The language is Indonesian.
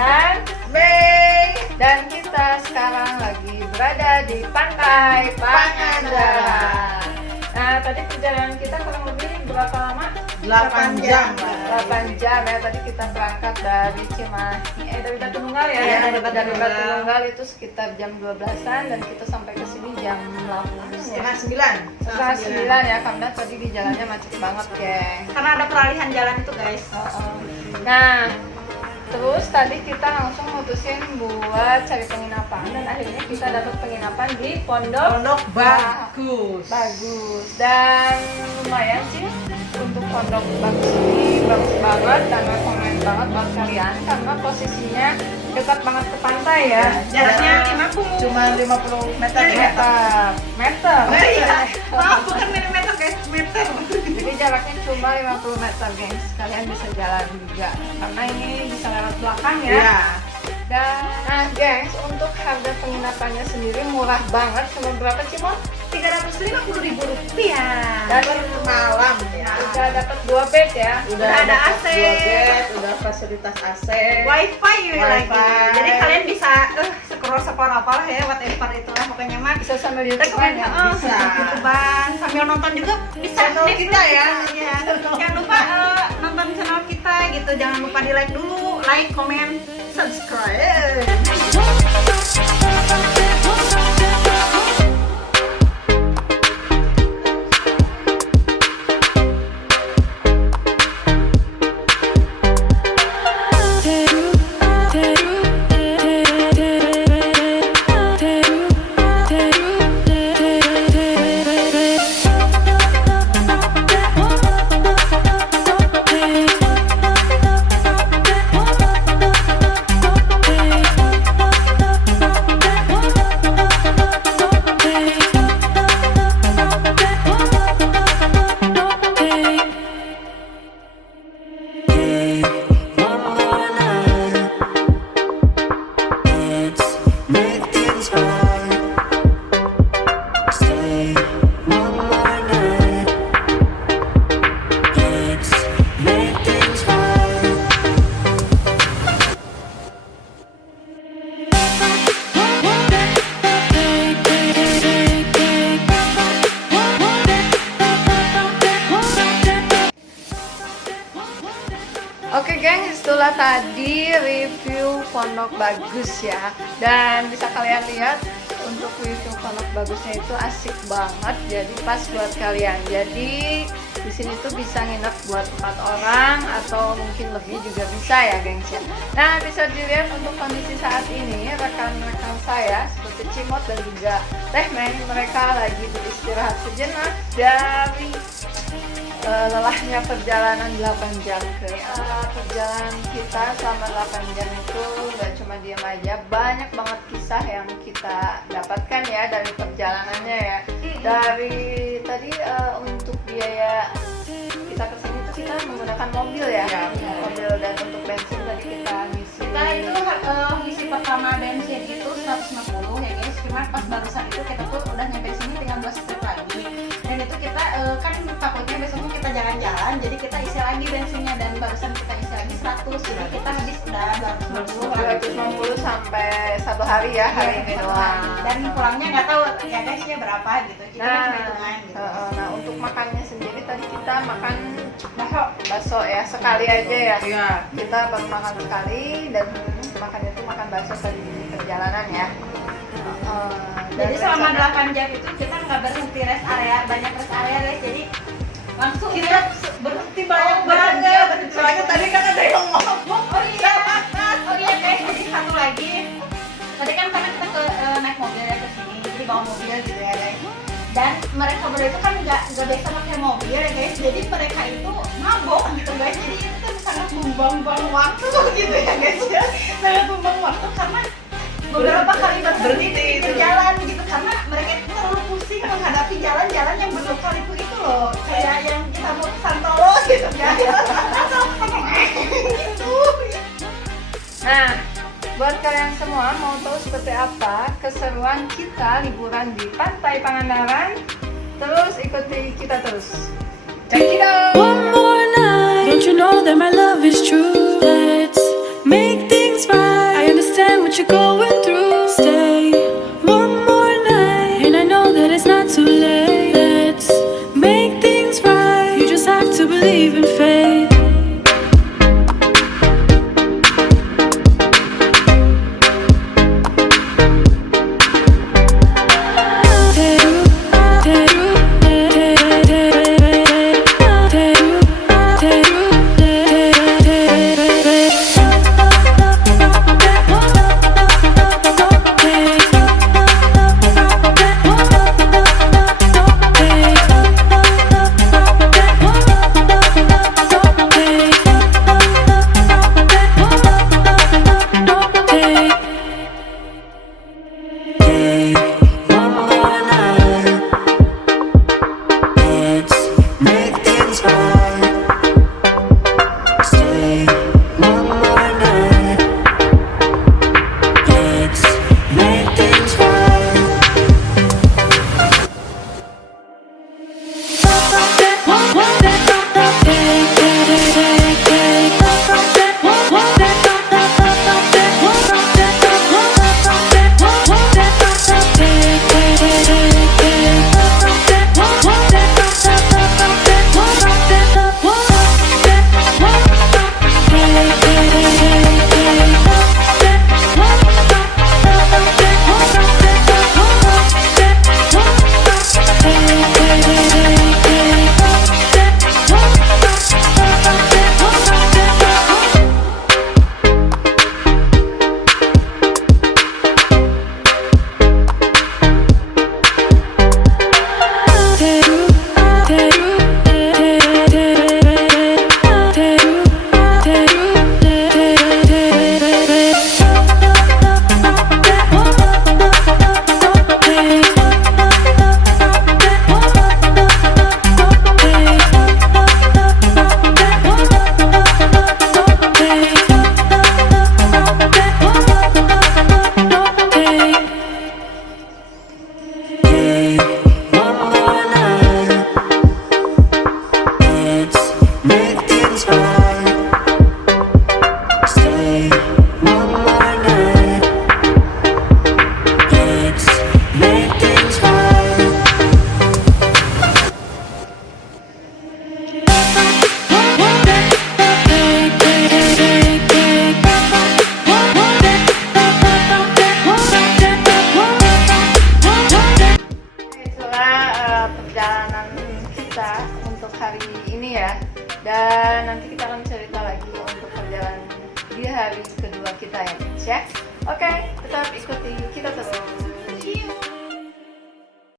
dan Mei. Dan kita sekarang lagi berada di Pantai Pangandaran. Nah, tadi perjalanan kita kurang lebih berapa lama? 8 jam. 8 jam ya. Tadi kita berangkat dari Cimahi, dari Batu Nunggal ya. Iya, dari dari Batu Batu Nunggal itu sekitar jam 12-an dan kita sampai ke sini jam 8 Setengah Setengah 9 ya, karena tadi di jalannya macet banget, geng. Karena ada peralihan jalan itu, guys. Nah, terus tadi kita langsung mutusin buat cari penginapan dan akhirnya kita dapat penginapan di Pondok bagus. Bagus dan lumayan sih untuk Pondok Bagus ini, bagus banget dan rekomend banget buat kalian karena posisinya dekat banget ke pantai ya. Jaraknya 50. Cuma 50 meter ya. Meter. Maaf, bukan milimeter, guys, meter. Jadi jaraknya cuma 50 meter, gengs. Kalian bisa jalan juga karena ini bisa lewat belakang ya. Iya. Dan nah, gengs, untuk harga penginapannya sendiri murah banget. Cuma berapa sih, Mon? Rp350.000. Dan Malam ya. udah dapat 2 bed ya. Udah ada AC. 2 bed, udah fasilitas AC. Wifi lagi. Wifi. Jadi kalian bisa scroll apalah ya, whatever itulah pokoknya mah. Bisa sambil YouTube Rekomend, ya. bisa. YouTubean sambil nonton juga bisa. Channel kita ya. Iya. Jangan lupa nonton channel kita gitu. Jangan lupa di like dulu, like, comment, subscribe. Oke geng, itulah tadi review Pondok Bagus ya. Dan bisa kalian lihat untuk review Pondok Bagusnya itu asik banget. Jadi pas buat kalian. Jadi di sini tuh bisa nginep buat 4 orang atau mungkin lebih juga bisa ya gengs ya. Nah, bisa dilihat untuk kondisi saat ini rekan-rekan saya seperti Cimot dan juga Teh Meng, mereka lagi beristirahat sejenak dari lelahnya perjalanan 8 jam perjalanan kita selama 8 jam itu nggak cuma diam aja, banyak banget kisah yang kita dapatkan ya dari perjalanannya ya. Dari tadi untuk biaya kita kesini tuh kita menggunakan mobil ya, mobil, dan untuk bensin tadi kita ngisi. Kita itu ngisi pertama bensin itu 150 ya guys. Cuma pas barusan itu kita tuh udah nyampe sini tinggal 2 step lagi. Dan itu kita kan takutnya besoknya kita jalan-jalan, jadi kita isi lagi bensinnya dan barusan kita isi lagi 100. Jadi kita habis udah 250 sampai 1 hari ya, hari ini doang. Dan pulangnya nggak tahu ya guys ya berapa gitu. Kita cuma hitungan gitu. Nah, untuk makannya sendiri tadi kita makan bakso ya, sekali aja ya. Iya. Kita baru makan sekali dan makannya tuh makan bakso tadi di perjalanan ya. Jadi selama 8 jam itu kita nggak berhenti rest area, banyak rest area guys. Jadi langsung kita berhenti banyak banget. Soalnya tadi kan ada yang ngomong. Oh iya guys, jadi satu lagi. Tadi kan karena kita naik mobil ya ke sini, jadi bawa mobil gitu ya guys. Dan mereka berdua itu kan nggak biasa pakai mobil ya guys. Jadi mereka itu mabok gitu guys. Jadi itu kan sangat membuang-buang waktu gitu ya guys ya. Sangat membuang waktu karena beberapa kali berhenti di jalan gitu karena mereka itu terlalu pusing menghadapi jalan-jalan yang berliku-liku itu loh, kayak yang kita mau ke Santolo gitu ya. Gitu. Nah, buat kalian semua mau tahu seperti apa keseruan kita liburan di Pantai Pangandaran, terus ikuti kita terus. Check it out. One more night, don't you know that my love is true? Let's make things right. what you're going through. Stay one more night, and I know that it's not too late. Let's make things right. You just have to believe in fate. Perjalanan kita untuk hari ini ya, dan nanti kita akan cerita lagi untuk perjalanan di hari kedua kita ya guys ya. Oke, tetap ikuti kita terus.